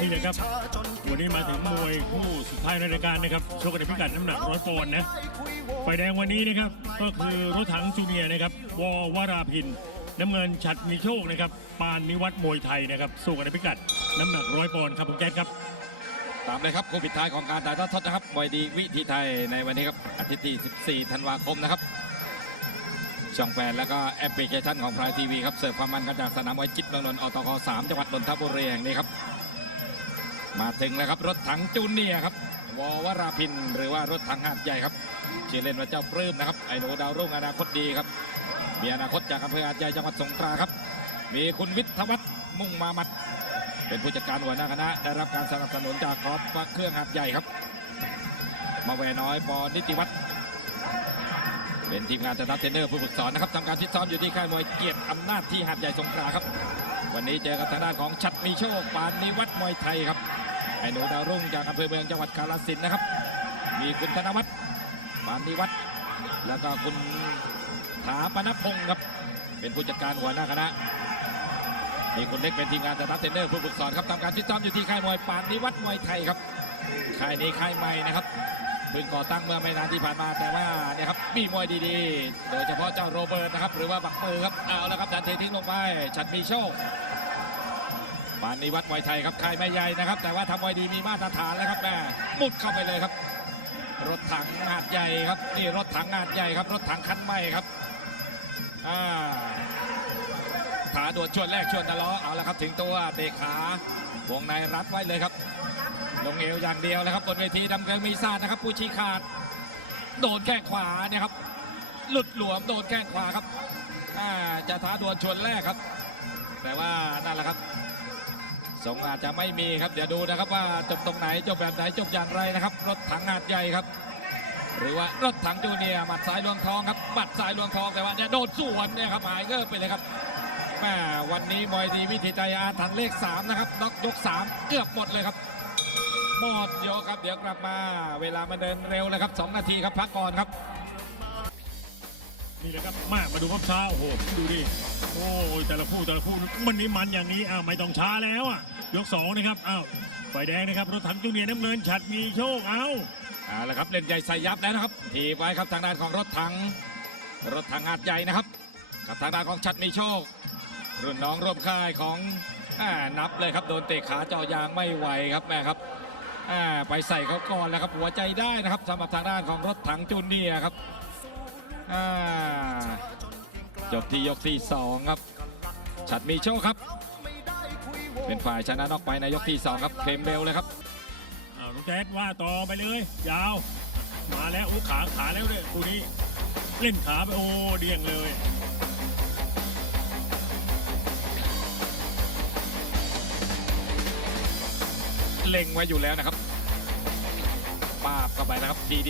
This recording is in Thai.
นี่นะครับ วันนี้มาถึงมวยคู่สุดท้ายในรายการนะครับชกกันในพิกัดน้ำหนักร้อยปอนด์นะไฟแดงวันนี้นะครับ ก็คือรถถังจูเนียร์นะครับววราพิน น้ำเงินฉัดมีโชคนะครับ ปานนิวัฒน์มวยไทยนะครับสู้กันในพิกัดน้ำหนักร้อยปอนด์ครับคุณแจ๊ดครับ ตามเลยครับคู่ปิดท้ายของการถ่ายทอดสดนะครับมวยดีวิธีไทยในวันนี้ครับอาทิตย์ที่14ธันวาคมนะครับช่องแปดแล้วก็แอปพลิเคชันของพลายทีวีครับเสิร์ฟความมันกันจากสนามวยจิตเมืองนนท์อตก3จังหวัดนนทบุรีแห่งนี้ครับ มาถึงแล้วครับรถถังจูเนียครับววราพินหรือว่ารถถังหาดใหญ่ครับชื่อเล่นว่าเจ้าปลื้มนะครับไอ้หนูดาวรุ่งอนาคตดีครับ มีอนาคตจากอำเภอหาดใหญ่จังหวัดสงขลาครับ มีคุณวิทยวัฒน์มุ่งมามัด เป็นผู้จัดการหัวหน้าคณะได้รับการสนับสนุนจากกอล์ฟเครื่องหัดใหญ่ครับ มาแวน้อยปอนิติวัฒน์เป็นทีมงานสตาฟเทรนเนอร์ผู้ฝึกสอนนะครับทำการฟิตซ้อมอยู่ที่ค่ายมวยเกียรติอำนาจที่หัดใหญ่สงขลาครับ วันนี้เจอกับทางด้านของชัดมีโชคปานนิวัฒน์มวยไทยครับ ไอ้หนูดาวรุ่งจากอำเภอเมืองจังหวัดกาฬสินธุ์นะครับ มีคุณธนวัฒน์ปานนิวัฒน์แล้วก็คุณถาปนพงศ์ครับ เป็นผู้จัดการหัวหน้าคณะนี่คุณเล็กเป็นทีมงานสตาฟเทรนเนอร์ผู้ฝึกสอนครับทำการฟิตซ้อมอยู่ที่ค่ายมวยปานนิวัฒน์มวยไทยครับค่ายนี้ค่ายใหม่นะครับเพิ่งก่อตั้งเมื่อไม่นานที่ผ่านมาแต่ว่าเนี่ยครับมีมวยดีๆ โดยเฉพาะเจ้าโรเบิร์ตนะครับหรือว่าบักมือครับเอาแล้วครับดันเททิ้งลงไปฉันมีโชค ปานนิวัฒน์มวยไทยครับค่ายไม่ใหญ่นะครับ แต่ว่าทำมวยดีมีมาตรฐานแล้วครับแม่มุดเข้าไปเลยครับ รถถังงาดใหญ่ครับนี่รถถังงาดใหญ่ครับ รถถังคันใหม่ครับอ่าขาโดดชวนแรกชวนตะล้อเอาละครับถึงตัวเตะขาวงในรัดไว้เลยครับ ลงเอวอย่างเดียวแล้วครับบนเวทีดำเกรงมีซาดนะครับผู้ชี้ขาด โดนแข้งขวาเนี่ยครับ หลุดหลวมโดนแข้งขวาครับจะท้าดวลชวนแรกครับ แต่ว่านั่นแหละครับ สงอาจจะไม่มีครับเดี๋ยวดูนะครับว่าจบตรงไหนจบแบบไหนจบอย่างไรนะครับ รถถังงาดใหญ่ครับ หรือว่ารถถังจูเนียหมัดซ้ายลวงทองครับหมัดซ้ายลวงทองแต่ว่าเนี่ยโดนสวนเนี่ยครับหายเงิบไปเลยครับแม่วันนี้มวยดีวิธีใจอาถรรพ์เลข 3 นะครับน็อกยก 3 เกือบหมดเลยครับหมดยกครับเดี๋ยวกลับมา เวลามาเดินเร็วเลยครับ 2 นาทีครับพักก่อนครับ นี่นะครับมามาดูภาพช้าโอ้โหดูดิโอ้ยแต่ละคู่แต่ละคู่มันนี้มันอย่างนี้อ้าวไม่ต้องช้าแล้วอะยกสองนะครับอ้าวไฟแดงนะครับรถถังจูเนียร์น้ำเงินฉัดมีโชคเอาเอาละครับเล่นใหญ่ใส่ยับแล้วนะครับทีไว้ครับทางด้านของรถถัง รถถังหาดใหญ่นะครับ กับทางด้านของชัดมีโชค รุ่นน้องร่วมค่ายของอนับเลยครับโดนเตะขาเจาะยางไม่ไหวครับแม่ครับอ่าไปใส่เขาก่อนแล้วครับหัวใจได้นะครับสำหรับทางด้านของรถถังจูเนียร์ครับ อ่าจบที่ยกที่สองครับชัดมีโชคครับ เป็นฝ่ายชนะนอกไปในยกที่สองครับเคลมเร็วเลยครับอ้าวน้องแจ๊ดว่าต่อไปเลย ยาว มาแล้วโอ้ขาขาแล้วเลยคู่นี้ เล่นขาไปโอ้เดียงเลยเล็งไว้อยู่แล้วนะครับปาบเข้าไปนะครับทีเดียว